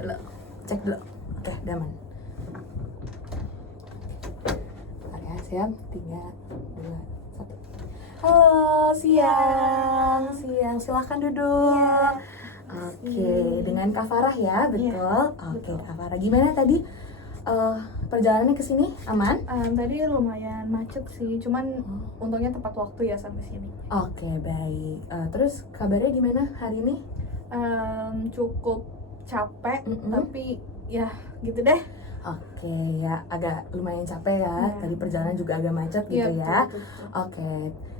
Dulu. Cek dulu. Oke, udah aman. Bentar ya, siap. 3, 2, 1. Halo, siang. Silahkan duduk. Oke, dengan Kak Farah ya, betul? Oke, Kak Farah. Gimana tadi perjalanannya ke sini? Aman? Tadi lumayan macet sih, cuman untungnya tepat waktu ya sampai sini. Oke, baik. Terus kabarnya gimana hari ini? Cukup capek, Mm-mm. tapi ya gitu deh. Oke, ya agak lumayan capek ya. Tadi perjalanan juga agak macet gitu Iya, ya. betul. Oke,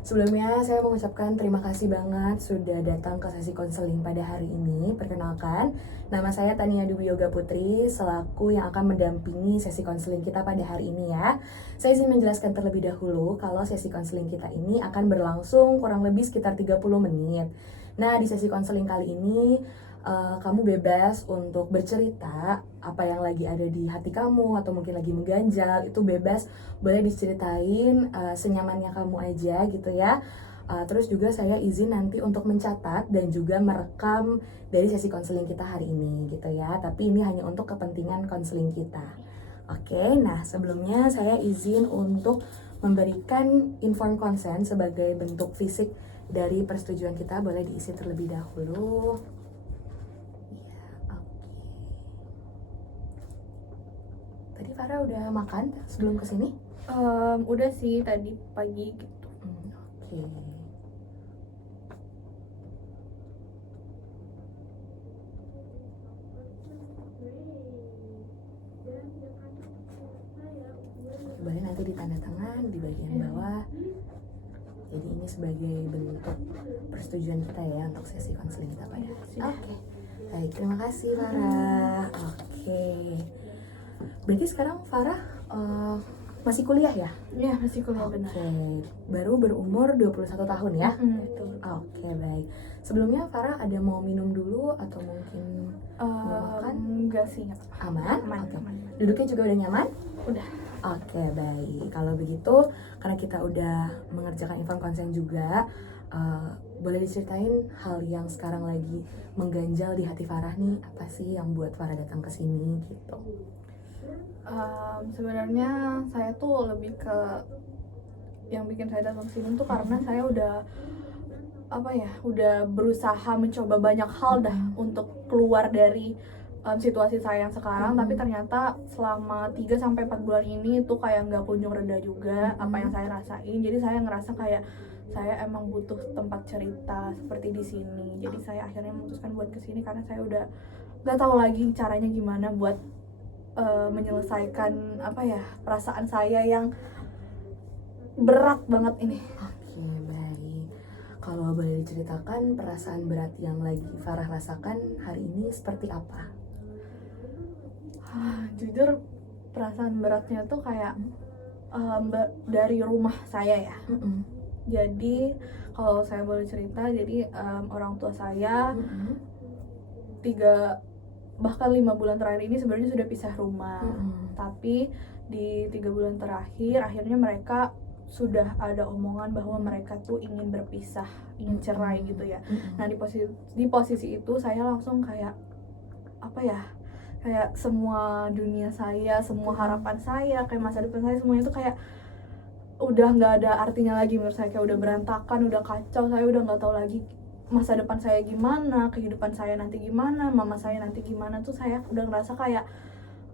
sebelumnya saya mengucapkan terima kasih banget sudah datang ke sesi konseling pada hari ini. Perkenalkan, nama saya Tania Dwi Yoga Putri, selaku yang akan mendampingi sesi konseling kita pada hari ini ya. Saya izin menjelaskan terlebih dahulu kalau sesi konseling kita ini akan berlangsung kurang lebih sekitar 30 menit. Nah, di sesi konseling kali ini kamu bebas untuk bercerita apa yang lagi ada di hati kamu atau mungkin lagi mengganjal, itu bebas, boleh diceritain senyamannya kamu aja gitu ya. Terus juga saya izin nanti untuk mencatat dan juga merekam dari sesi konseling kita hari ini gitu ya, tapi ini hanya untuk kepentingan konseling kita. Oke, nah sebelumnya saya izin untuk memberikan inform consent sebagai bentuk fisik dari persetujuan kita, boleh diisi terlebih dahulu. Tadi Farah udah makan sebelum kesini? Udah sih tadi pagi gitu. Oke. Boleh nanti ditanda tangan di bagian bawah. Jadi ini sebagai bentuk persetujuan kita ya untuk sesi konseling kita pada. Oke. Baik, terima kasih Farah. Oke. Berarti sekarang Farah masih kuliah ya? Iya, masih kuliah benar. Oke, baru berumur 21 tahun ya? Betul. Oke, baik. Sebelumnya Farah ada mau minum dulu atau mungkin mau makan? Enggak sih, enggak. Aman? Aman. Duduknya juga udah nyaman? Udah. Oke, baik. Kalau begitu, karena kita udah mengerjakan inform consent juga, boleh diceritain hal yang sekarang lagi mengganjal di hati Farah nih, apa sih yang buat Farah datang ke sini gitu? Sebenarnya saya tuh lebih ke yang bikin saya datang sini tuh karena saya udah berusaha mencoba banyak hal dah untuk keluar dari situasi saya yang sekarang, tapi ternyata selama 3-4 bulan ini tuh kayak nggak kunjung reda juga apa yang saya rasain. Jadi saya ngerasa kayak saya emang butuh tempat cerita seperti di sini. Jadi saya akhirnya memutuskan buat kesini karena saya udah nggak tahu lagi caranya gimana buat menyelesaikan perasaan saya yang berat banget ini. Oke, baik. Kalau boleh diceritakan perasaan berat yang lagi Farah rasakan hari ini seperti apa? Jujur perasaan beratnya tuh kayak dari rumah saya ya. Jadi kalau saya boleh cerita, jadi orang tua saya 5 bulan terakhir ini sebenarnya sudah pisah rumah. Tapi di 3 bulan terakhir akhirnya mereka sudah ada omongan bahwa mereka tuh ingin berpisah, ingin cerai gitu ya. Nah di posisi itu saya langsung kayak kayak semua dunia saya, semua harapan saya, kayak masa depan saya, semuanya tuh kayak udah nggak ada artinya lagi menurut saya. Kayak udah berantakan, udah kacau, saya udah nggak tahu lagi masa depan saya gimana, kehidupan saya nanti gimana, mama saya nanti gimana. Tuh saya udah ngerasa kayak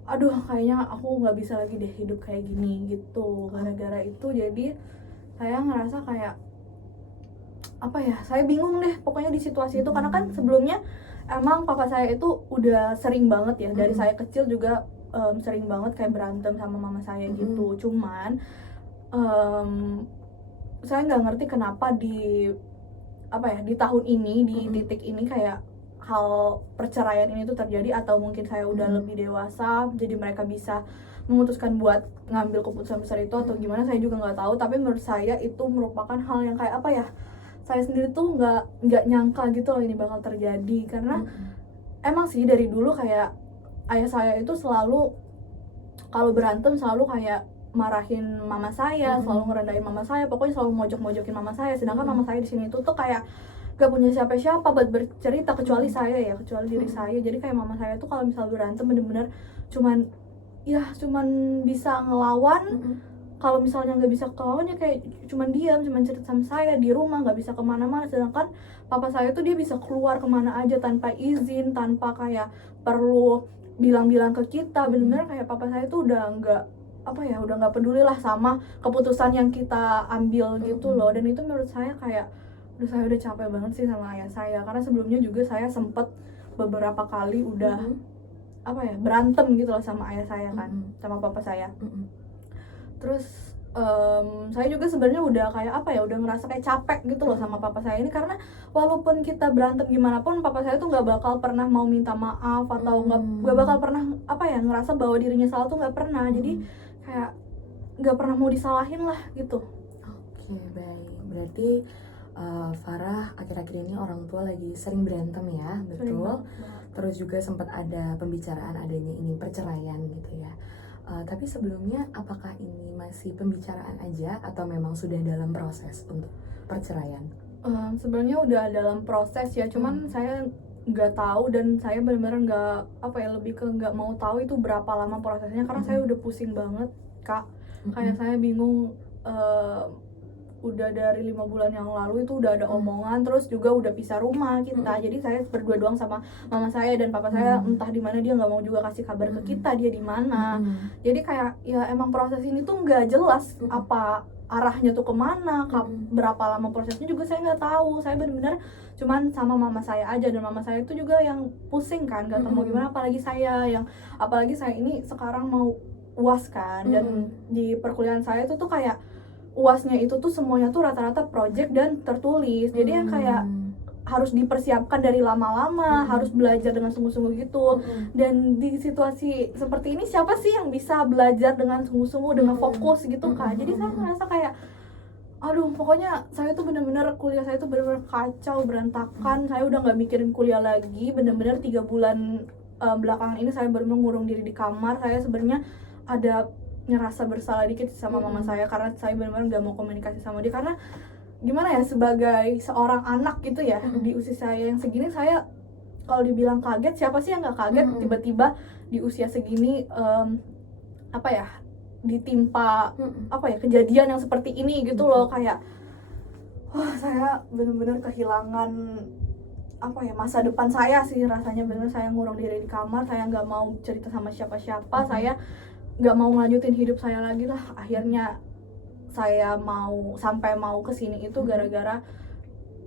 aduh, kayaknya aku nggak bisa lagi deh hidup kayak gini gitu. Gara-gara itu jadi saya ngerasa kayak saya bingung deh pokoknya di situasi itu. Karena kan sebelumnya emang papa saya itu udah sering banget ya, dari saya kecil juga sering banget kayak berantem sama mama saya gitu. Cuman saya nggak ngerti kenapa di tahun ini, di titik ini kayak hal perceraian ini tuh terjadi. Atau mungkin saya udah lebih dewasa jadi mereka bisa memutuskan buat ngambil keputusan besar itu, atau gimana saya juga nggak tahu. Tapi menurut saya itu merupakan hal yang kayak saya sendiri tuh nggak nyangka gitu loh ini bakal terjadi. Karena emang sih dari dulu kayak ayah saya itu selalu kalau berantem selalu kayak marahin mama saya, selalu ngerendahin mama saya, pokoknya selalu mojok-mojokin mama saya. Sedangkan mama saya di sini tuh kayak gak punya siapa-siapa buat bercerita kecuali saya ya, kecuali diri saya. Jadi kayak mama saya tuh kalau misal berantem bener-bener cuman bisa ngelawan. Kalau misalnya nggak bisa ngelawan ya kayak cuman diam, cuman cerita sama saya di rumah, nggak bisa kemana-mana. Sedangkan papa saya tuh dia bisa keluar kemana aja tanpa izin, tanpa kayak perlu bilang-bilang ke kita. Bener-bener kayak papa saya tuh udah nggak peduli lah sama keputusan yang kita ambil gitu loh. Dan itu menurut saya kayak saya udah capek banget sih sama ayah saya, karena sebelumnya juga saya sempet beberapa kali udah berantem gitu loh sama ayah saya kan, sama papa saya. Terus saya juga sebenarnya udah kayak udah ngerasa kayak capek gitu loh sama papa saya ini, karena walaupun kita berantem gimana pun papa saya tuh nggak bakal pernah mau minta maaf atau nggak bakal pernah ngerasa bahwa dirinya salah tuh nggak pernah. Jadi kayak nggak pernah mau disalahin lah gitu. Oke, baik. Berarti Farah akhir-akhir ini orang tua lagi sering berantem ya, betul? Terus juga sempat ada pembicaraan adanya ini perceraian gitu ya. Tapi sebelumnya apakah ini masih pembicaraan aja atau memang sudah dalam proses untuk perceraian? Sebenarnya udah dalam proses ya, cuman saya nggak tahu dan saya benar-benar lebih ke nggak mau tahu itu berapa lama prosesnya, karena saya udah pusing banget Kak. Kayak saya bingung, udah dari 5 bulan yang lalu itu udah ada omongan, terus juga udah pisah rumah kita. Jadi saya berdua doang sama mama saya, dan papa saya entah di mana, dia nggak mau juga kasih kabar ke kita dia di mana. Jadi kayak ya emang proses ini tuh nggak jelas apa arahnya tuh kemana, berapa lama prosesnya juga saya nggak tahu. Saya benar-benar cuman sama mama saya aja, dan mama saya itu juga yang pusing kan, nggak tahu mau gimana. Apalagi saya ini sekarang mau UAS kan, dan di perkuliahan saya itu tuh kayak UASnya itu tuh semuanya tuh rata-rata project dan tertulis. Jadi yang kayak harus dipersiapkan dari lama-lama, harus belajar dengan sungguh-sungguh gitu. Dan di situasi seperti ini siapa sih yang bisa belajar dengan sungguh-sungguh, dengan fokus gitu Kak. Jadi saya merasa kayak pokoknya saya tuh bener-bener kuliah saya tuh bener-bener kacau, berantakan. Saya udah nggak mikirin kuliah lagi. Bener-bener 3 bulan belakangan ini saya bener-bener ngurung diri di kamar. Saya sebenarnya ada ngerasa bersalah dikit sama mama saya, karena saya benar-benar nggak mau komunikasi sama dia. Karena gimana ya, sebagai seorang anak gitu ya, di usia saya yang segini, saya kalau dibilang kaget, siapa sih yang nggak kaget tiba-tiba di usia segini ditimpa kejadian yang seperti ini gitu loh. Kayak saya benar-benar kehilangan masa depan saya sih rasanya. Bener saya ngurung diri di kamar, saya nggak mau cerita sama siapa-siapa, saya nggak mau ngelanjutin hidup saya lagi lah. Akhirnya saya mau kesini itu gara-gara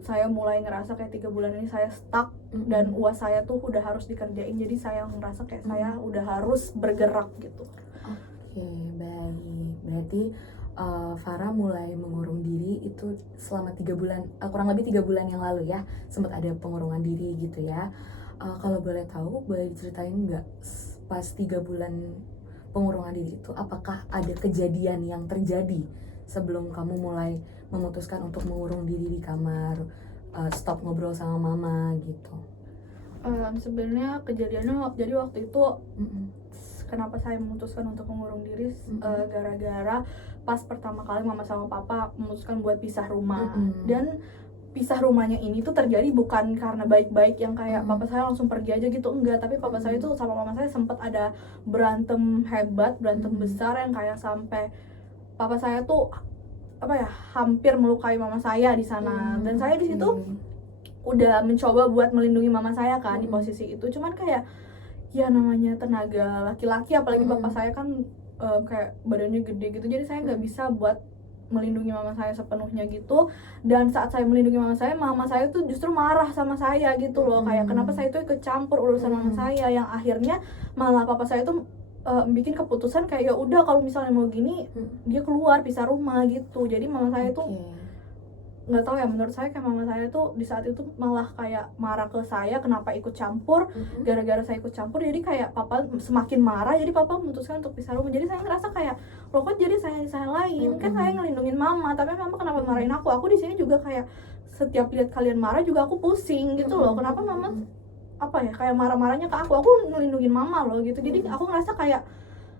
saya mulai ngerasa kayak 3 bulan ini saya stuck, dan UAS saya tuh udah harus dikerjain. Jadi saya ngerasa kayak saya udah harus bergerak gitu. Oke, baik. Berarti Farah mulai mengurung diri itu selama 3 bulan, kurang lebih 3 bulan yang lalu ya, sempat ada pengurungan diri gitu ya. Kalau boleh tahu, boleh diceritain nggak pas 3 bulan pengurungan diri itu, apakah ada kejadian yang terjadi sebelum kamu mulai memutuskan untuk mengurung diri di kamar, stop ngobrol sama mama gitu? Sebenarnya kejadiannya jadi waktu itu kenapa saya memutuskan untuk mengurung diri, gara-gara pas pertama kali mama sama papa memutuskan buat pisah rumah. Dan pisah rumahnya ini tuh terjadi bukan karena baik-baik yang kayak papa saya langsung pergi aja gitu, enggak. Tapi papa saya tuh sama mama saya sempat ada berantem hebat, berantem besar, yang kayak sampai papa saya tuh hampir melukai mama saya di sana. Dan saya di situ udah mencoba buat melindungi mama saya kan di posisi itu. Cuman kayak ya namanya tenaga laki-laki, apalagi bapak saya kan kayak badannya gede gitu, jadi saya nggak bisa buat melindungi mama saya sepenuhnya gitu. Dan saat saya melindungi mama saya tuh justru marah sama saya gitu loh. Kayak kenapa saya tuh ikut campur urusan mama saya, yang akhirnya malah papa saya tuh bikin keputusan kayak ya udah kalau misalnya mau gini dia keluar pisah rumah gitu. Jadi mama saya tuh nggak tahu ya, menurut saya kayak mama saya tuh di saat itu malah kayak marah ke saya kenapa ikut campur. Gara-gara saya ikut campur jadi kayak papa semakin marah, jadi papa memutuskan untuk pisah rumah. Jadi saya ngerasa kayak loh kok jadi saya lain, kan saya ngelindungin mama, tapi mama kenapa marahin aku di sini juga kayak setiap lihat kalian marah juga aku pusing gitu loh. Kenapa mama kayak marah-marahnya ke aku ngelindungin mama loh gitu. Jadi aku ngerasa kayak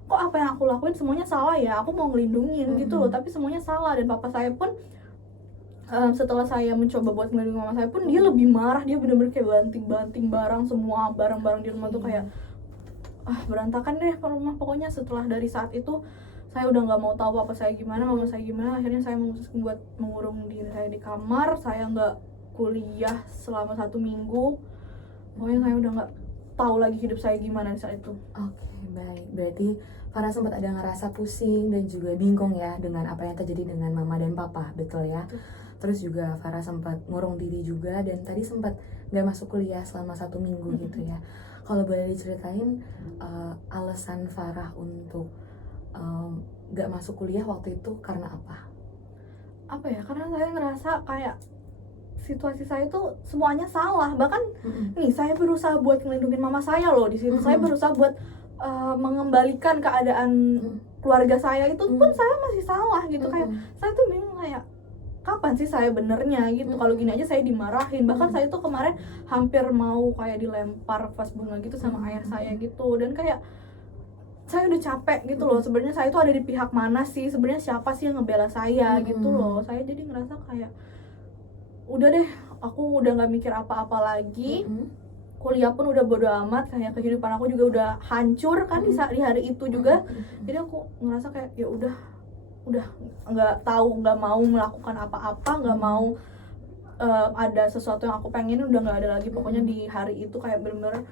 kok apa yang aku lakuin semuanya salah ya, aku mau ngelindungin gitu loh, tapi semuanya salah. Dan papa saya pun setelah saya mencoba buat ngelindungi mama saya pun dia lebih marah, dia bener-bener kayak banting-banting semua barang-barang di rumah tuh kayak berantakan deh ke rumah. Pokoknya setelah dari saat itu saya udah nggak mau tahu apa saya gimana, mama saya gimana. Akhirnya saya memutuskan buat mengurung diri saya di kamar. Saya nggak kuliah selama 1 minggu. Pokoknya saya udah nggak tahu lagi hidup saya gimana di saat itu. Oke, baik. Berarti Farah sempat ada ngerasa pusing dan juga bingung ya dengan apa yang terjadi dengan mama dan papa, betul ya? Terus juga Farah sempat ngurung diri juga dan tadi sempat gak masuk kuliah selama 1 minggu gitu ya. Kalau boleh diceritain alasan Farah untuk gak masuk kuliah waktu itu karena apa? Apa ya, karena saya ngerasa kayak situasi saya tuh semuanya salah. Bahkan nih saya berusaha buat ngelindungin mama saya loh di situ. Saya berusaha buat mengembalikan keadaan keluarga saya itu pun saya masih salah gitu. Kayak saya tuh bingung kayak kapan sih saya benernya gitu. Kalau gini aja saya dimarahin. Bahkan saya tuh kemarin hampir mau kayak dilempar vas bunga gitu sama ayah saya gitu. Dan kayak saya udah capek gitu loh. Sebenarnya saya tuh ada di pihak mana sih? Sebenarnya siapa sih yang ngebela saya gitu loh. Saya jadi ngerasa kayak udah deh, aku udah nggak mikir apa-apa lagi. Kuliah pun udah bodo amat, kayak kehidupan aku juga udah hancur kan di hari itu juga. Jadi aku ngerasa kayak ya udah nggak mau melakukan apa-apa, nggak mau ada sesuatu yang aku pengen, udah nggak ada lagi. Pokoknya di hari itu kayak bener-bener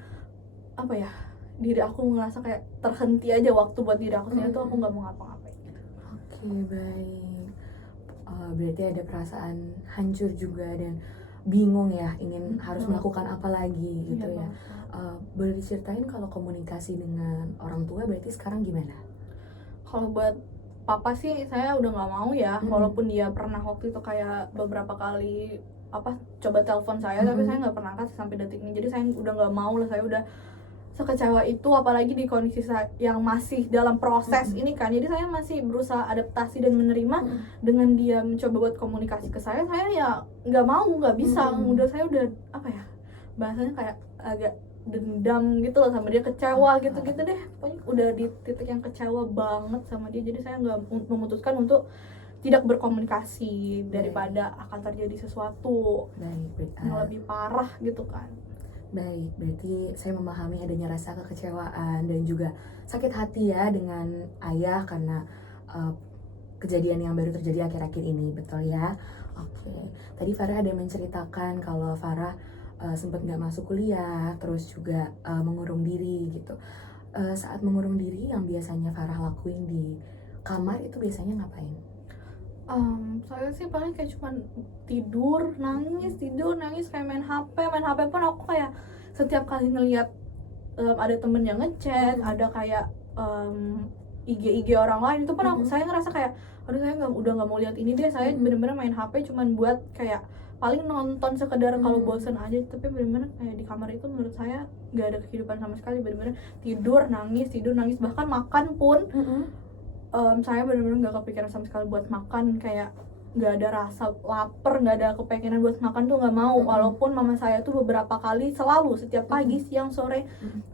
apa ya, diri aku ngerasa kayak terhenti aja waktu buat diri aku sendiri tuh. Aku nggak mau ngapa-ngapain. Oke, baik. Berarti ada perasaan hancur juga dan bingung ya, ingin harus melakukan apa lagi gitu ya. Boleh diceritain kalau komunikasi dengan orang tua berarti sekarang gimana? Kalau buat papa sih saya udah nggak mau ya, walaupun dia pernah waktu itu kayak beberapa kali coba telepon saya, tapi saya nggak pernah angkat sampai detik ini. Jadi saya udah nggak mau lah, saya udah sekecewa itu, apalagi di kondisi saya yang masih dalam proses ini kan. Jadi saya masih berusaha adaptasi dan menerima. Dengan dia mencoba buat komunikasi ke saya ya nggak mau, nggak bisa. Saya udah apa ya, bahasanya kayak agak dendam gitu loh sama dia, kecewa gitu deh. Pokoknya udah di titik yang kecewa banget sama dia. Jadi saya nggak memutuskan untuk tidak berkomunikasi daripada akan terjadi sesuatu yang lebih parah gitu kan. Baik, berarti saya memahami adanya rasa kekecewaan dan juga sakit hati ya dengan ayah karena kejadian yang baru terjadi akhir-akhir ini, betul ya? Oke, tadi Farah ada menceritakan kalau Farah sempat nggak masuk kuliah, terus juga mengurung diri gitu. Saat mengurung diri yang biasanya Farah lakuin di kamar itu biasanya ngapain? Saya sih paling kayak cuman tidur nangis kayak main HP pun aku kayak setiap kali ngelihat ada temen yang ngechat, ada kayak IG orang lain itu pun saya ngerasa kayak aduh saya udah nggak mau lihat ini deh. Saya bener-bener main HP cuman buat kayak paling nonton sekedar kalau bosen aja. Tapi bener-bener kayak di kamar itu menurut saya nggak ada kehidupan sama sekali. Bener-bener tidur nangis, bahkan makan pun saya benar-benar nggak kepikiran sama sekali buat makan. Kayak nggak ada rasa lapar, nggak ada kepengenan buat makan tuh nggak mau. Walaupun mama saya tuh beberapa kali selalu setiap pagi, siang, sore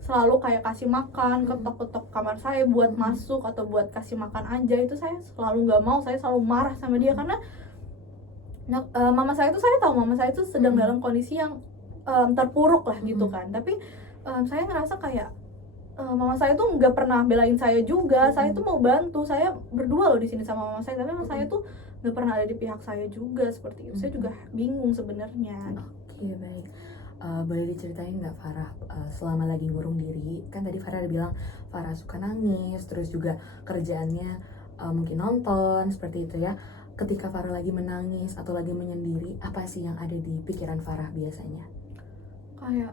selalu kayak kasih makan, ketok-ketok kamar saya buat masuk atau buat kasih makan aja, itu saya selalu nggak mau. Saya selalu marah sama dia karena mama saya tuh sedang dalam kondisi yang terpuruk lah gitu kan. Tapi saya ngerasa kayak mama saya tuh nggak pernah belain saya juga. Saya tuh mau bantu, saya berdua loh di sini sama mama saya, tapi mama saya tuh nggak pernah ada di pihak saya juga seperti itu. Saya juga bingung sebenarnya. Oke, baik. Boleh diceritain nggak Farah selama lagi ngurung diri? Kan tadi Farah ada bilang Farah suka nangis, terus juga kerjaannya mungkin nonton seperti itu ya. Ketika Farah lagi menangis atau lagi menyendiri, apa sih yang ada di pikiran Farah biasanya? Kayak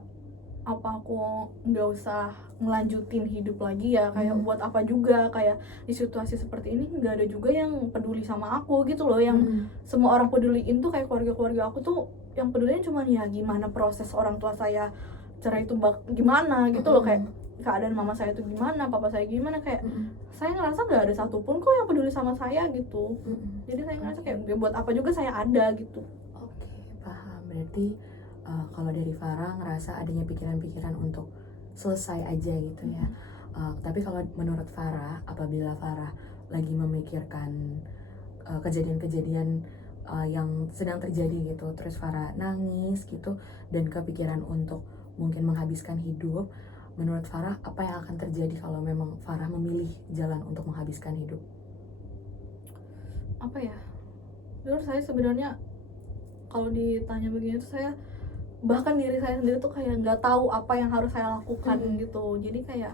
apa aku nggak usah ngelanjutin hidup lagi ya, kayak buat apa juga. Kayak di situasi seperti ini nggak ada juga yang peduli sama aku gitu loh. Yang semua orang peduliin tuh kayak keluarga aku tuh yang peduliin cuma ya gimana proses orang tua saya cerai itu gimana gitu loh. Kayak keadaan mama saya itu gimana, papa saya gimana, kayak saya ngerasa nggak ada satupun kok yang peduli sama saya gitu. Jadi saya ngerasa kayak buat apa juga saya ada gitu. Oke, paham. Berarti kalau dari Farah ngerasa adanya pikiran-pikiran untuk selesai aja gitu ya. Tapi kalau menurut Farah, apabila Farah lagi memikirkan kejadian-kejadian yang sedang terjadi gitu, terus Farah nangis gitu dan kepikiran untuk mungkin menghabiskan hidup. Menurut Farah, apa yang akan terjadi kalau memang Farah memilih jalan untuk menghabiskan hidup? Apa ya, menurut saya sebenarnya kalau ditanya begini tuh saya, bahkan diri saya sendiri tuh kayak nggak tahu apa yang harus saya lakukan gitu. Jadi kayak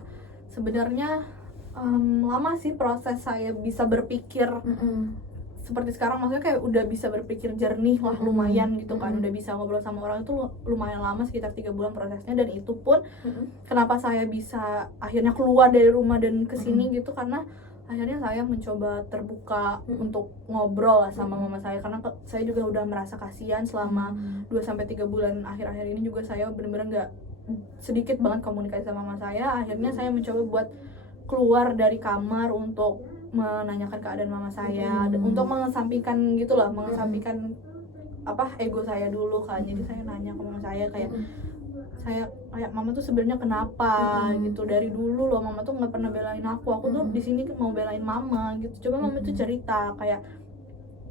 sebenarnya lama sih proses saya bisa berpikir seperti sekarang, maksudnya kayak udah bisa berpikir jernih lah, lumayan gitu kan, udah bisa ngobrol sama orang itu lumayan lama, sekitar 3 bulan prosesnya. Dan itu pun kenapa saya bisa akhirnya keluar dari rumah dan kesini gitu, karena akhirnya saya mencoba terbuka untuk ngobrol lah sama mama saya, karena saya juga udah merasa kasihan selama 2-3 bulan akhir-akhir ini juga saya bener-bener nggak, sedikit banget komunikasi sama mama saya. Akhirnya saya mencoba buat keluar dari kamar untuk menanyakan keadaan mama saya, untuk mengesampingkan gitulah, mengesampingkan apa ego saya dulu kan. Jadi saya nanya ke mama saya kayak mama tuh sebenarnya kenapa gitu, dari dulu loh mama tuh nggak pernah belain aku tuh di sini mau belain mama gitu. Coba mama tuh cerita kayak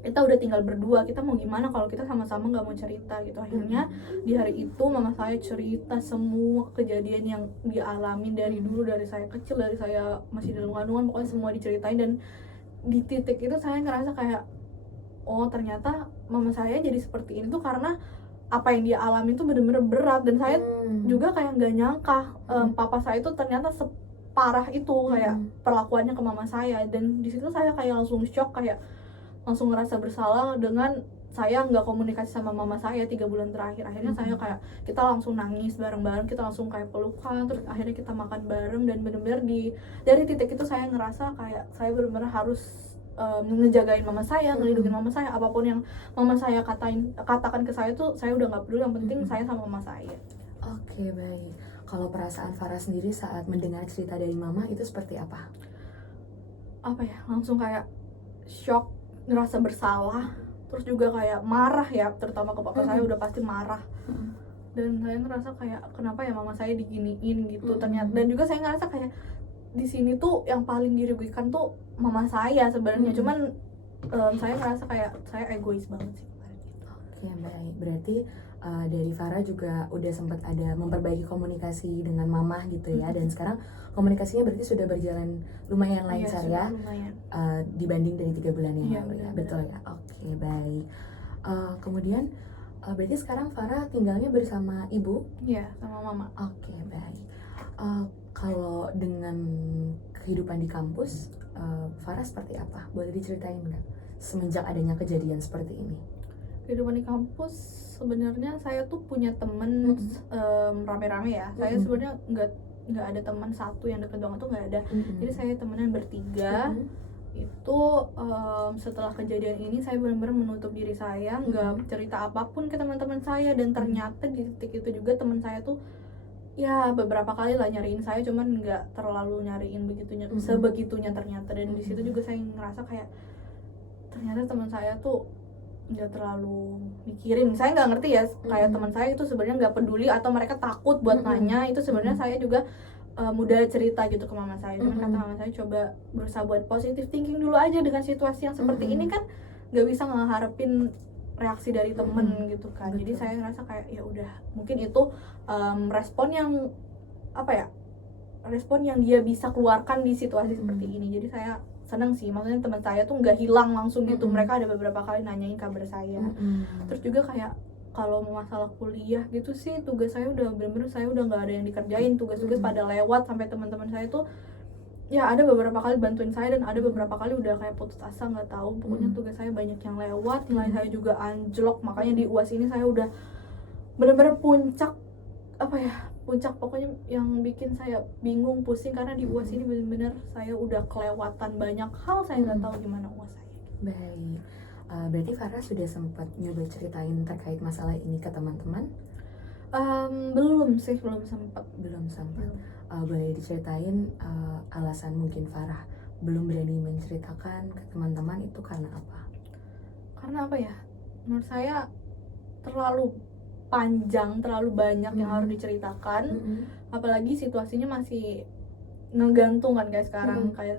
kita udah tinggal berdua, kita mau gimana kalau kita sama-sama nggak mau cerita gitu. Akhirnya di hari itu mama saya cerita semua kejadian yang dialami dari dulu, dari saya kecil, dari saya masih dalam kandungan, pokoknya semua diceritain. Dan di titik itu saya ngerasa kayak, oh ternyata mama saya jadi seperti ini tuh karena apa yang dia alami tuh bener-bener berat. Dan saya juga kayak nggak nyangka papa saya tuh ternyata separah itu kayak perlakuannya ke mama saya. Dan di situ saya kayak langsung shock, kayak langsung ngerasa bersalah dengan saya nggak komunikasi sama mama saya 3 bulan terakhir. Akhirnya saya kayak, kita langsung nangis bareng-bareng, kita langsung kayak pelukan, terus akhirnya kita makan bareng. Dan bener-bener dari titik itu saya ngerasa kayak saya bener-bener harus ngejagain mama saya, ngelindungin mama saya. Apapun yang mama saya katakan ke saya tuh saya udah nggak peduli, yang penting saya sama mama saya. Oke, baik. Kalau perasaan Farah sendiri saat mendengar cerita dari mama itu seperti apa? Apa ya, langsung kayak shock, ngerasa bersalah, terus juga kayak marah ya, terutama ke papa saya udah pasti marah. Dan saya ngerasa kayak kenapa ya mama saya diginiin gitu ternyata. Dan juga saya ngerasa kayak di sini tuh yang paling dirugikan tuh mama saya sebenarnya. Cuman saya ngerasa kayak saya egois banget sih kemarin gitu. Oke, baik. Berarti dari Farah juga udah sempat ada memperbaiki komunikasi dengan mama gitu ya, dan sekarang komunikasinya berarti sudah berjalan lumayan lancar ya, lumayan. Dibanding dari 3 bulan yang Iya, lalu ya, benar-benar. betul ya. Oke, baik. Kemudian berarti sekarang Farah tinggalnya bersama ibu? Iya, sama mama. Oke, baik. Kalau dengan kehidupan di kampus, Farah seperti apa? Boleh diceritain nggak semenjak adanya kejadian seperti ini? Kehidupan di kampus sebenarnya saya tuh punya temen rame-rame ya. Saya sebenarnya nggak ada teman satu yang deket banget tuh, nggak ada. Jadi saya temenan bertiga. Itu setelah kejadian ini saya benar-benar menutup diri saya, nggak cerita apapun ke teman-teman saya. Dan ternyata di titik itu juga teman saya tuh ya beberapa kali lah nyariin saya, cuman nggak terlalu nyariin sebegitunya ternyata. Dan di situ juga saya ngerasa kayak ternyata teman saya tuh nggak terlalu mikirin. Saya nggak ngerti ya, kayak teman saya itu sebenarnya nggak peduli atau mereka takut buat nanya. Itu sebenarnya saya juga mudah cerita gitu ke mama saya. Cuman kata mama saya, coba berusaha buat positive thinking dulu aja dengan situasi yang seperti ini. Kan nggak bisa ngeharapin reaksi dari temen gitu kan. Jadi saya ngerasa kayak ya udah, mungkin itu respon yang apa ya, respon yang dia bisa keluarkan di situasi seperti ini. Jadi saya seneng sih, maksudnya teman saya tuh nggak hilang langsung gitu. Mereka ada beberapa kali nanyain kabar saya. Terus juga kayak kalau masalah kuliah gitu sih, tugas saya udah bener-bener saya udah nggak ada yang dikerjain. Tugas-tugas pada lewat, sampai teman-teman saya tuh ya ada beberapa kali bantuin saya, dan ada beberapa kali udah kayak putus asa, nggak tahu. Pokoknya tugas saya banyak yang lewat, nilai saya juga anjlok. Makanya di UAS ini saya udah bener-bener puncak pokoknya yang bikin saya bingung, pusing, karena di UAS ini bener-bener saya udah kelewatan banyak hal. Saya nggak tahu gimana UAS saya. Baik. Berarti Farah sudah sempat nyoba ceritain terkait masalah ini ke teman-teman? Belum sempat. Boleh diceritain alasan mungkin Farah belum berani menceritakan ke teman-teman itu karena apa? Karena apa ya, menurut saya terlalu panjang, terlalu banyak yang harus diceritakan. Apalagi situasinya masih ngegantung kan guys sekarang. Kayak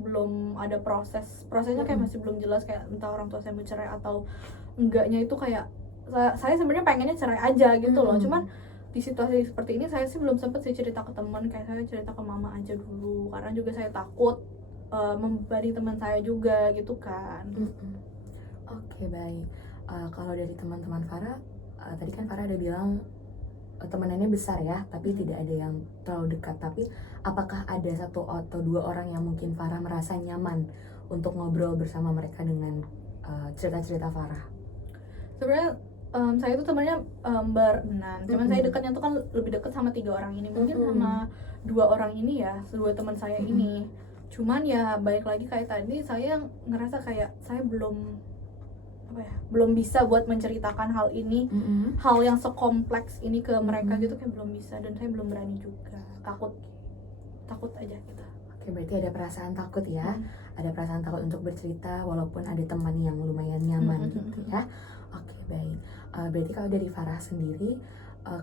belum ada prosesnya kayak masih belum jelas, kayak entah orang tua saya mau cerai atau enggaknya, itu kayak saya sebenarnya pengennya cerai aja gitu loh. Cuman di situasi seperti ini saya sih belum sempet sih cerita ke teman, kayak saya cerita ke mama aja dulu karena juga saya takut membebani teman saya juga gitu kan. Oke, baik. Kalau dari teman-teman Farah, tadi kan Farah ada bilang temenannya besar ya, tapi tidak ada yang terlalu dekat. Tapi apakah ada satu atau dua orang yang mungkin Farah merasa nyaman untuk ngobrol bersama mereka dengan cerita-cerita Farah? Sebenarnya saya tuh temannya berenam, cuman saya dekatnya tuh kan lebih dekat sama 3 orang ini, mungkin sama 2 orang ini ya, dua teman saya ini. Cuman ya balik lagi kayak tadi, saya ngerasa kayak saya belum bisa buat menceritakan hal ini, hal yang sekompleks ini ke mereka gitu, kayak belum bisa, dan saya belum berani juga, takut aja gitu. Oke, berarti ada perasaan takut ya, ada perasaan takut untuk bercerita walaupun ada teman yang lumayan nyaman gitu ya. Oke, baik. Berarti kalau dari Farah sendiri,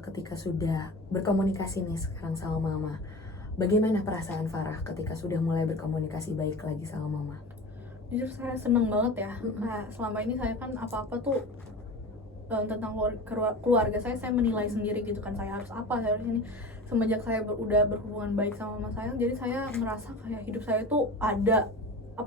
ketika sudah berkomunikasi nih sekarang sama mama, bagaimana perasaan Farah ketika sudah mulai berkomunikasi baik lagi sama mama? Jujur saya seneng banget ya, kayak selama ini saya kan apa-apa tuh tentang keluarga saya menilai sendiri gitu kan, saya harus apa, saya harus ini. Semenjak saya udah berhubungan baik sama mama saya, jadi saya ngerasa kayak hidup saya tuh ada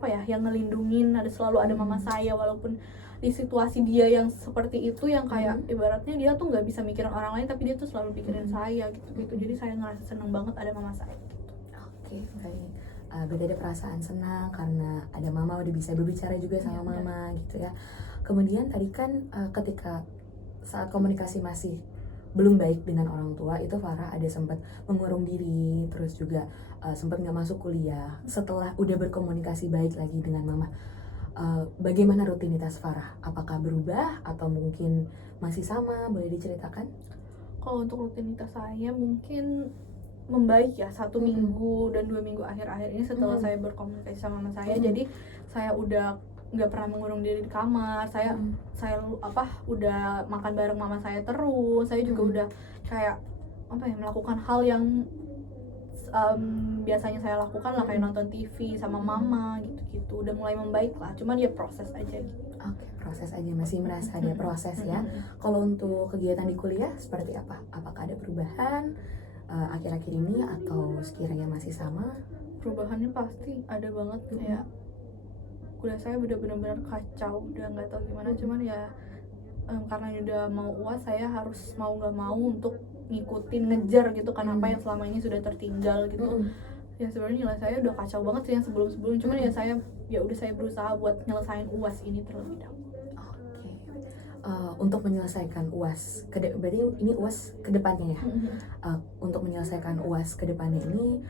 yang ngelindungin, selalu ada mama saya, walaupun di situasi dia yang seperti itu, yang kayak ibaratnya dia tuh nggak bisa mikirin orang lain, tapi dia tuh selalu pikirin saya gitu. Jadi saya ngerasa seneng banget ada mama saya gitu. Oke, baik. Berarti ada perasaan senang karena ada mama, udah bisa berbicara juga sama mama gitu ya. Kemudian tadi kan ketika saat komunikasi masih belum baik dengan orang tua, itu Farah ada sempat mengurung diri, terus juga sempat nggak masuk kuliah. Setelah udah berkomunikasi baik lagi dengan mama, bagaimana rutinitas Farah? Apakah berubah atau mungkin masih sama? Boleh diceritakan? Kalau untuk rutinitas saya mungkin membaik ya, 1 minggu dan 2 minggu akhir-akhir ini setelah saya berkomunikasi sama mama saya. Jadi saya udah nggak pernah mengurung diri di kamar, saya udah makan bareng mama saya terus. Saya juga udah kayak melakukan hal yang biasanya saya lakukan lah, kayak nonton TV sama mama gitu-gitu. Udah mulai membaik lah, cuman ya proses aja gitu. Oke, proses aja, masih merasa ada proses ya. Kalau untuk kegiatan di kuliah seperti apa? Apakah ada perubahan akhir-akhir ini atau sekiranya masih sama? Perubahannya pasti ada banget, kayak kuliah saya udah benar-benar kacau, udah nggak tahu gimana. Cuman ya karena udah mau UAS, saya harus mau nggak mau untuk ngikutin, ngejar gitu kan apa yang selama ini sudah tertinggal gitu. Ya sebenarnya nilai saya udah kacau banget sih yang sebelum-sebelum, cuman ya saya berusaha buat nyelesain UAS ini terlebih dahulu. Untuk menyelesaikan UAS, berarti ini UAS kedepannya ya. Untuk menyelesaikan UAS kedepannya ini,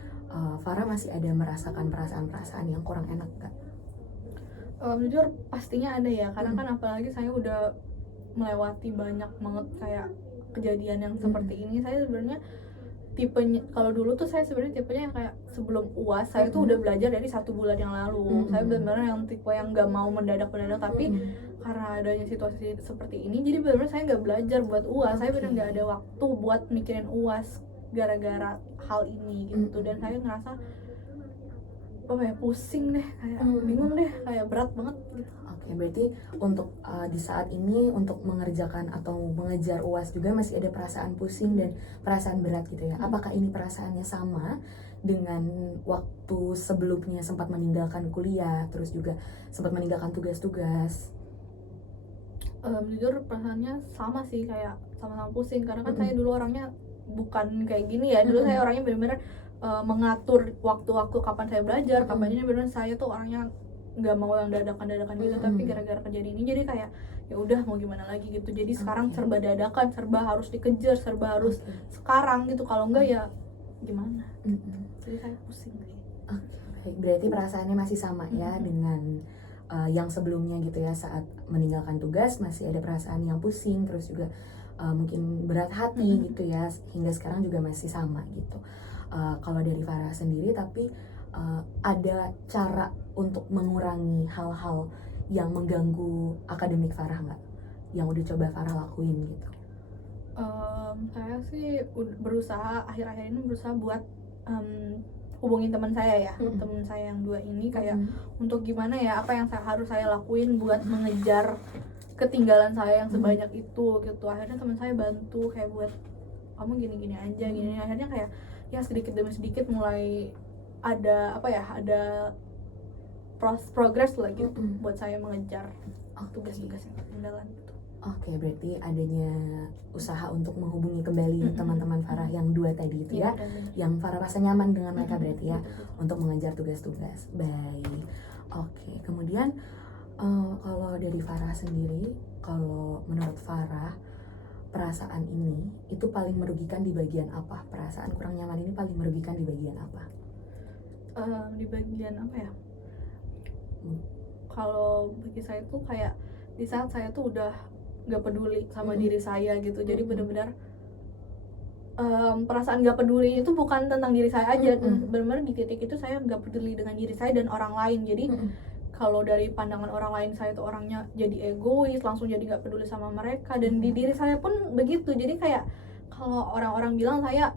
Farah masih ada merasakan perasaan-perasaan yang kurang enak gak? Jujur pastinya ada ya, karena kan apalagi saya udah melewati banyak banget kayak kejadian yang seperti ini. Saya sebenarnya tipenya, kalau dulu tuh saya sebenarnya tipenya yang kayak sebelum UAS saya tuh udah belajar dari 1 bulan yang lalu. Saya benar-benar yang tipe yang nggak mau mendadak, tapi karena adanya situasi seperti ini, jadi benar-benar saya nggak belajar buat UAS. Saya benar nggak ada waktu buat mikirin UAS gara-gara hal ini gitu. Dan saya ngerasa pusing deh, kayak bingung deh, kayak berat banget gitu. Oke, berarti untuk di saat ini untuk mengerjakan atau mengejar UAS juga masih ada perasaan pusing dan perasaan berat gitu ya. Apakah ini perasaannya sama dengan waktu sebelumnya sempat meninggalkan kuliah, terus juga sempat meninggalkan tugas-tugas? Jujur perasaannya sama sih, kayak sama-sama pusing, karena kan saya dulu orangnya bukan kayak gini ya. Dulu saya orangnya benar-benar mengatur waktu-waktu kapan saya belajar, kapan ini. Benar saya tuh orangnya nggak mau yang dadakan gitu. Tapi gara-gara kejadian ini jadi kayak ya udah mau gimana lagi gitu. Jadi sekarang serba dadakan, serba harus dikejar, serba harus sekarang gitu. Kalau enggak ya gimana? Jadi saya pusing sih. Oke, baik. Berarti perasaannya masih sama ya dengan yang sebelumnya gitu ya. Saat meninggalkan tugas masih ada perasaan yang pusing, terus juga mungkin berat hati gitu ya. Hingga sekarang juga masih sama gitu. Kalau dari Farah sendiri, tapi ada cara untuk mengurangi hal-hal yang mengganggu akademik Farah nggak? Yang udah coba Farah lakuin gitu? Saya sih berusaha akhir-akhir ini buat hubungin teman saya ya, Mm-mm. teman saya yang 2 ini kayak Mm-mm. untuk gimana ya, apa yang harus saya lakuin buat mengejar ketinggalan saya yang sebanyak itu gitu. Akhirnya teman saya bantu kayak buat kamu gini-gini aja gini. Akhirnya kayak ya sedikit demi sedikit mulai ada apa ya, ada progress lah gitu buat saya mengejar tugas-tugas yang ketinggalan gitu. Oke, berarti adanya usaha untuk menghubungi kembali teman-teman Farah yang 2 tadi itu ya, benar. yang Farah rasa nyaman dengan mereka berarti ya, Betul. untuk mengejar tugas-tugas. Baik. Oke, kemudian kalau dari Farah sendiri, kalau menurut Farah perasaan ini itu paling merugikan di bagian apa? Perasaan kurang nyaman ini paling merugikan di bagian apa? Di bagian apa ya? Hmm. Kalau bagi saya tuh kayak di saat saya tuh udah nggak peduli sama diri saya gitu. Jadi benar-benar perasaan nggak peduli itu bukan tentang diri saya aja. Benar-benar di titik itu saya nggak peduli dengan diri saya dan orang lain. Jadi kalau dari pandangan orang lain saya tuh orangnya jadi egois, langsung jadi nggak peduli sama mereka, dan di diri saya pun begitu. Jadi kayak kalau orang-orang bilang saya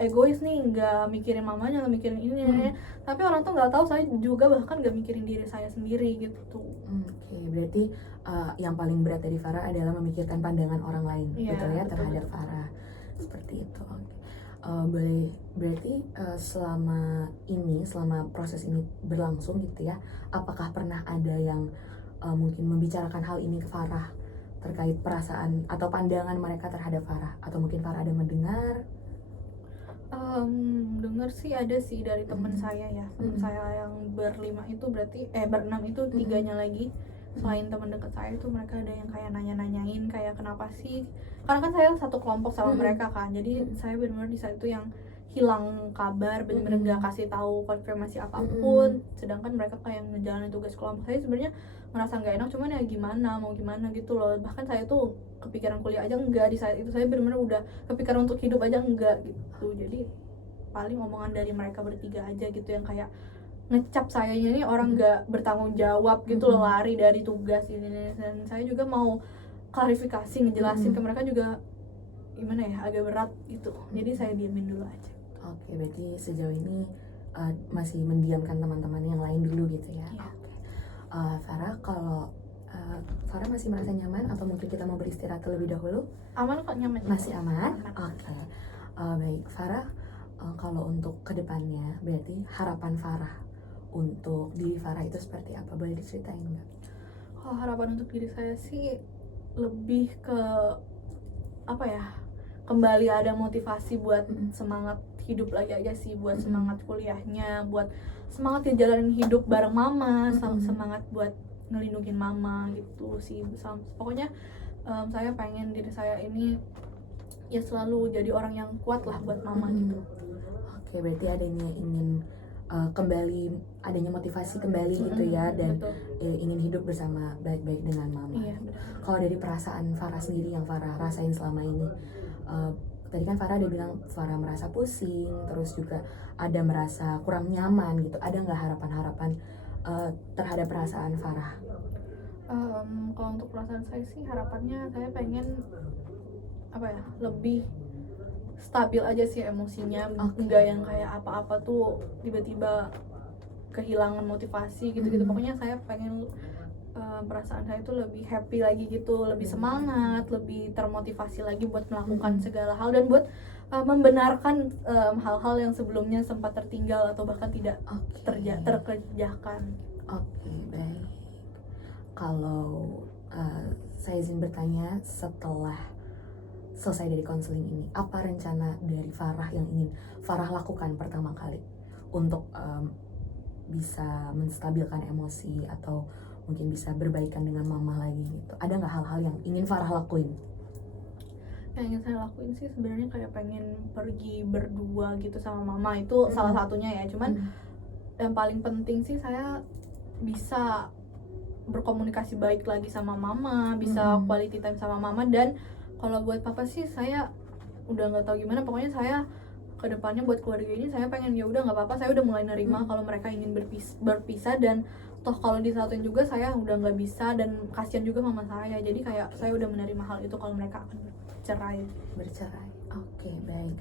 egois nih, nggak mikirin mamanya, nggak mikirin ini, tapi orang tuh nggak tahu saya juga bahkan nggak mikirin diri saya sendiri gitu. Oke, berarti yang paling berat dari Farah adalah memikirkan pandangan orang lain, gitu ya, terhadap Farah. Seperti itu. Oke. Berarti selama proses ini berlangsung gitu ya, apakah pernah ada yang mungkin membicarakan hal ini ke Farah terkait perasaan atau pandangan mereka terhadap Farah, atau mungkin Farah ada mendengar? Dengar sih ada sih dari teman saya ya, teman saya yang berenam itu 3-nya lagi. Selain teman dekat saya itu mereka ada yang kayak nanya-nanyain kayak kenapa sih, karena kan saya satu kelompok sama mereka kan, jadi saya benar-benar di saat itu yang hilang kabar, benar-benar nggak kasih tahu konfirmasi apapun. Sedangkan mereka kayak ngejalanin tugas kelompok. Saya sebenarnya merasa nggak enak, cuman ya mau gimana gitu loh. Bahkan saya tuh kepikiran kuliah aja enggak di saat itu, saya benar-benar udah kepikiran untuk hidup aja enggak gitu. Jadi paling omongan dari mereka bertiga aja gitu yang kayak ngecap saya ini orang nggak bertanggung jawab gitu loh, lari dari tugas ini. Dan saya juga mau klarifikasi, ngejelasin ke mereka juga gimana ya, agak berat gitu. Jadi saya diamin dulu aja. Oke, berarti sejauh ini masih mendiamkan teman-teman yang lain dulu gitu ya. Iya. Oke. Farah, kalau Farah masih merasa nyaman atau mungkin kita mau beristirahat terlebih dahulu? Aman kok, nyaman. Masih aman? Oke. Baik, Farah, kalau untuk kedepannya berarti harapan Farah untuk diri Farah itu seperti apa? Boleh diceritain nggak? Kalau harapan untuk diri saya sih lebih ke apa ya, kembali ada motivasi buat semangat hidup lagi aja sih, buat semangat kuliahnya, buat semangat ngejalanin hidup bareng mama, semangat buat ngelindungin mama gitu sih. Pokoknya saya pengen diri saya ini ya selalu jadi orang yang kuat lah buat mama gitu. Oke, berarti adanya ingin kembali, adanya motivasi kembali gitu ya, dan ingin hidup bersama baik-baik dengan mama. Iya, kalau dari perasaan Farah sendiri yang Farah rasain selama ini, tadi kan Farah ada bilang Farah merasa pusing, terus juga ada merasa kurang nyaman gitu. Ada nggak harapan-harapan terhadap perasaan Farah? Kalau untuk perasaan saya sih harapannya saya pengen apa ya, lebih stabil aja sih emosinya, enggak yang kayak apa-apa tuh tiba-tiba kehilangan motivasi gitu-gitu. Pokoknya saya pengen perasaan saya tuh lebih happy lagi gitu, lebih semangat, lebih termotivasi lagi buat melakukan segala hal dan buat membenarkan hal-hal yang sebelumnya sempat tertinggal atau bahkan tidak terkerjakan. Oke, baik. Kalau saya izin bertanya, setelah selesai dari konseling ini, apa rencana dari Farah yang ingin Farah lakukan pertama kali untuk bisa menstabilkan emosi atau mungkin bisa berbaikan dengan mama lagi gitu? Ada nggak hal-hal yang ingin Farah lakuin? Yang ingin saya lakuin sih sebenarnya kayak pengen pergi berdua gitu sama mama, itu salah satunya ya. Cuman yang paling penting sih saya bisa berkomunikasi baik lagi sama mama, bisa quality time sama mama. Dan kalau buat papa sih saya udah nggak tahu gimana. Pokoknya saya kedepannya buat keluarga ini saya pengen ya udah nggak apa-apa, saya udah mulai nerima kalau mereka ingin berpisah, dan toh kalau disatuin juga saya udah nggak bisa, dan kasihan juga mama saya. Jadi kayak saya udah menerima hal itu kalau mereka akan bercerai. Oke, baik.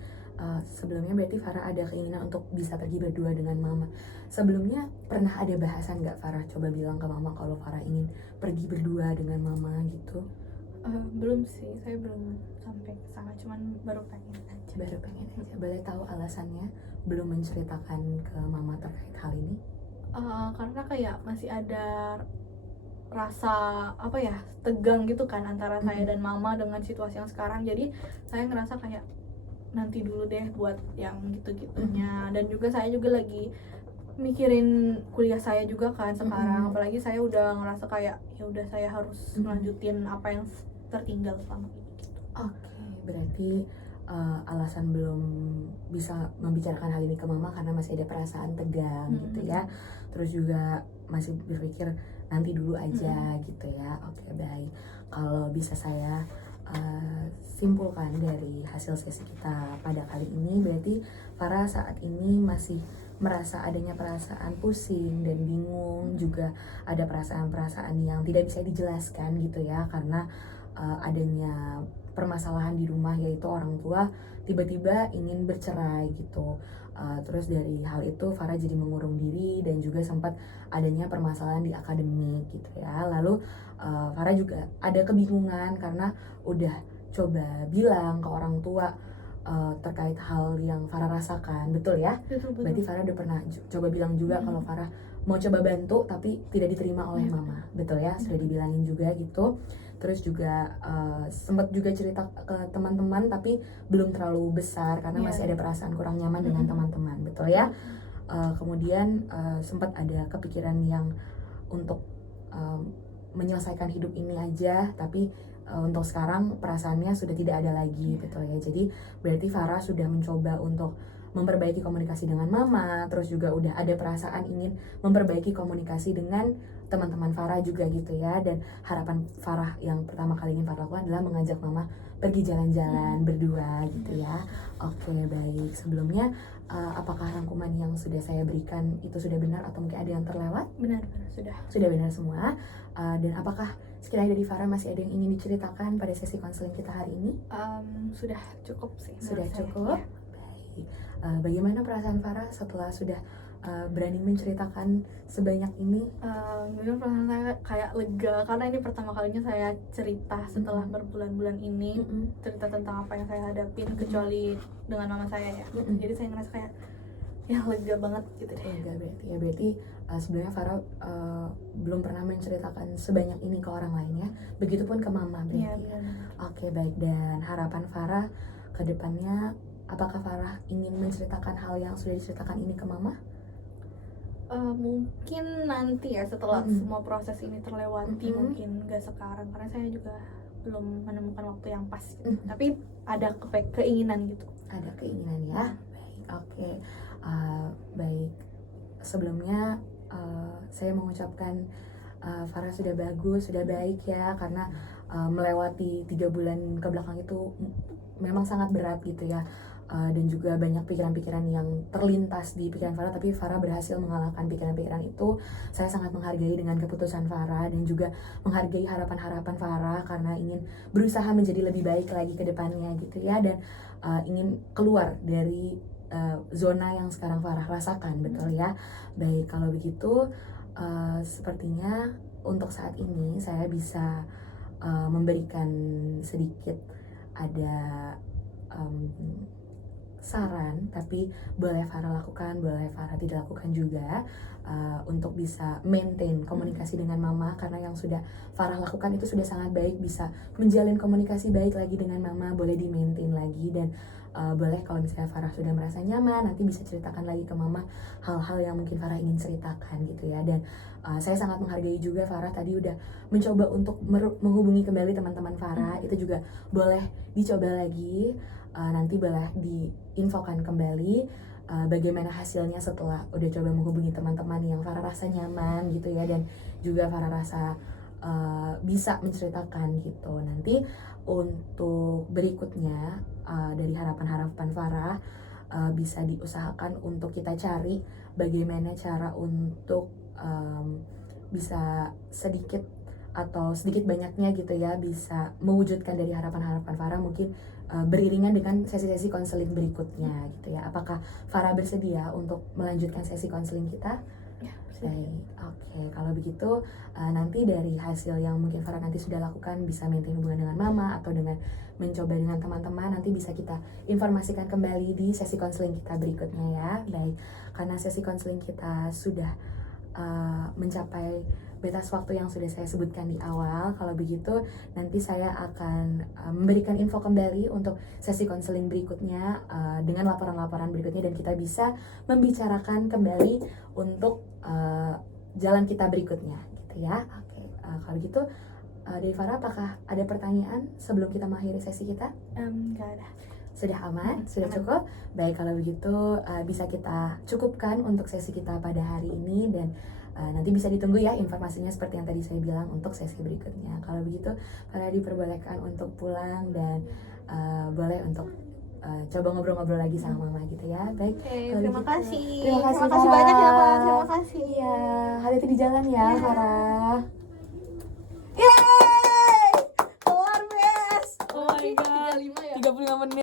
Sebelumnya berarti Farah ada keinginan untuk bisa pergi berdua dengan mama. Sebelumnya pernah ada bahasan nggak Farah coba bilang ke mama kalau Farah ingin pergi berdua dengan mama gitu? Belum sih, saya belum sampai ke sana, cuman baru pengen aja. Baru pengen aja. Boleh tahu alasannya belum menceritakan ke mama terkait hal ini? Karena kayak masih ada rasa apa ya, tegang gitu kan antara saya dan mama dengan situasi yang sekarang. Jadi saya ngerasa kayak nanti dulu deh buat yang gitu-gitunya. Dan juga saya juga lagi mikirin kuliah saya juga kan sekarang. Apalagi saya udah ngerasa kayak ya udah saya harus melanjutin apa yang tertinggal selama ini gitu. Oke, berarti alasan belum bisa membicarakan hal ini ke mama karena masih ada perasaan tegang gitu ya. Terus juga masih berpikir nanti dulu aja gitu ya. Oke, baik. Kalau bisa saya simpulkan dari hasil sesi kita pada kali ini, berarti Farah saat ini masih merasa adanya perasaan pusing dan bingung, juga ada perasaan-perasaan yang tidak bisa dijelaskan gitu ya, karena adanya permasalahan di rumah, yaitu orang tua tiba-tiba ingin bercerai gitu. Terus dari hal itu Farah jadi mengurung diri dan juga sempat adanya permasalahan di akademik gitu ya. Lalu Farah juga ada kebingungan karena udah coba bilang ke orang tua terkait hal yang Farah rasakan, betul ya? Betul. Berarti Farah udah pernah coba bilang juga kalau Farah mau coba bantu tapi tidak diterima oleh mama, betul ya? Sudah dibilangin juga gitu. Terus juga sempat juga cerita ke teman-teman tapi belum terlalu besar karena masih ada perasaan kurang nyaman dengan teman-teman, betul ya? Kemudian sempat ada kepikiran yang untuk menyelesaikan hidup ini aja, tapi untuk sekarang perasaannya sudah tidak ada lagi, betul ya? Jadi berarti Farah sudah mencoba untuk memperbaiki komunikasi dengan mama, terus juga udah ada perasaan ingin memperbaiki komunikasi dengan teman-teman Farah juga gitu ya. Dan harapan Farah yang pertama kali ingin Farah lakukan adalah mengajak mama pergi jalan-jalan berdua gitu ya. Oke, baik. Sebelumnya apakah rangkuman yang sudah saya berikan itu sudah benar atau mungkin ada yang terlewat? Benar, Sudah benar semua. Dan apakah sekiranya dari Farah masih ada yang ingin diceritakan pada sesi konseling kita hari ini? Sudah cukup sih. Sudah menurut saya. cukup? Ya. Baik. Bagaimana perasaan Farah setelah sudah berani menceritakan sebanyak ini? Jujur perasaan saya kayak lega karena ini pertama kalinya saya cerita setelah berbulan-bulan ini cerita tentang apa yang saya hadapin, kecuali dengan mama saya ya. Jadi saya ngerasa kayak ya lega banget gitu deh. Lega berarti sebelumnya Farah belum pernah menceritakan sebanyak ini ke orang lain ya. Begitupun ke mama berarti. Iya, benar. Oke, baik. Dan harapan Farah ke depannya, apakah Farah ingin menceritakan hal yang sudah diceritakan ini ke mama? Mungkin nanti ya setelah semua proses ini terlewati, mungkin gak sekarang karena saya juga belum menemukan waktu yang pas gitu. Tapi ada keinginan gitu. Ada keinginan ya. Baik, oke. Baik, sebelumnya saya mengucapkan Farah sudah bagus, sudah baik ya, karena melewati 3 bulan ke belakang itu memang sangat berat gitu ya. Dan juga banyak pikiran-pikiran yang terlintas di pikiran Farah, tapi Farah berhasil mengalahkan pikiran-pikiran itu. Saya sangat menghargai dengan keputusan Farah dan juga menghargai harapan-harapan Farah karena ingin berusaha menjadi lebih baik lagi ke depannya gitu ya, dan ingin keluar dari zona yang sekarang Farah rasakan, betul ya? Baik, kalau begitu sepertinya untuk saat ini saya bisa memberikan sedikit ada saran, tapi boleh Farah lakukan, boleh Farah tidak lakukan juga, untuk bisa maintain komunikasi dengan mama, karena yang sudah Farah lakukan itu sudah sangat baik, bisa menjalin komunikasi baik lagi dengan mama, boleh di maintain lagi. Dan boleh kalau misalnya Farah sudah merasa nyaman, nanti bisa ceritakan lagi ke mama hal-hal yang mungkin Farah ingin ceritakan gitu ya. Dan saya sangat menghargai juga Farah tadi udah mencoba untuk menghubungi kembali teman-teman Farah, itu juga boleh dicoba lagi. Nanti boleh diinfokan kembali bagaimana hasilnya setelah udah coba menghubungi teman-teman yang Farah rasa nyaman gitu ya, dan juga Farah rasa bisa menceritakan gitu. Nanti untuk berikutnya dari harapan-harapan Farah bisa diusahakan untuk kita cari bagaimana cara untuk bisa sedikit atau sedikit banyaknya gitu ya bisa mewujudkan dari harapan-harapan Farah. Mungkin beriringan dengan sesi-sesi konseling berikutnya gitu ya. Apakah Farah bersedia untuk melanjutkan sesi konseling kita? Ya, Baik, oke. Kalau begitu nanti dari hasil yang mungkin Farah nanti sudah lakukan, bisa maintain hubungan dengan mama atau dengan mencoba dengan teman-teman, nanti bisa kita informasikan kembali di sesi konseling kita berikutnya ya. Baik, karena sesi konseling kita sudah mencapai batas waktu yang sudah saya sebutkan di awal. Kalau begitu nanti saya akan memberikan info kembali untuk sesi konseling berikutnya dengan laporan-laporan berikutnya, dan kita bisa membicarakan kembali untuk jalan kita berikutnya gitu ya. Oke, kalau gitu dari Farah, apakah ada pertanyaan sebelum kita mengakhiri sesi kita? nggak ada. Sudah aman? Sudah Aman. cukup? Baik, kalau begitu bisa kita cukupkan untuk sesi kita pada hari ini, dan nanti bisa ditunggu ya informasinya seperti yang tadi saya bilang untuk sesi berikutnya. Kalau begitu, Farah diperbolehkan untuk pulang dan boleh untuk coba ngobrol-ngobrol lagi sama mama gitu ya. Baik. Oke, kalau terima gitu. kasih. Terima kasih, Terima kasih Farah. banyak ya, Pak. Terima kasih. Iya, hati-hati di jalan ya, Iya. Farah. Yeay! Kelar, Bes. Oh my God. 35 ya? 35 menit.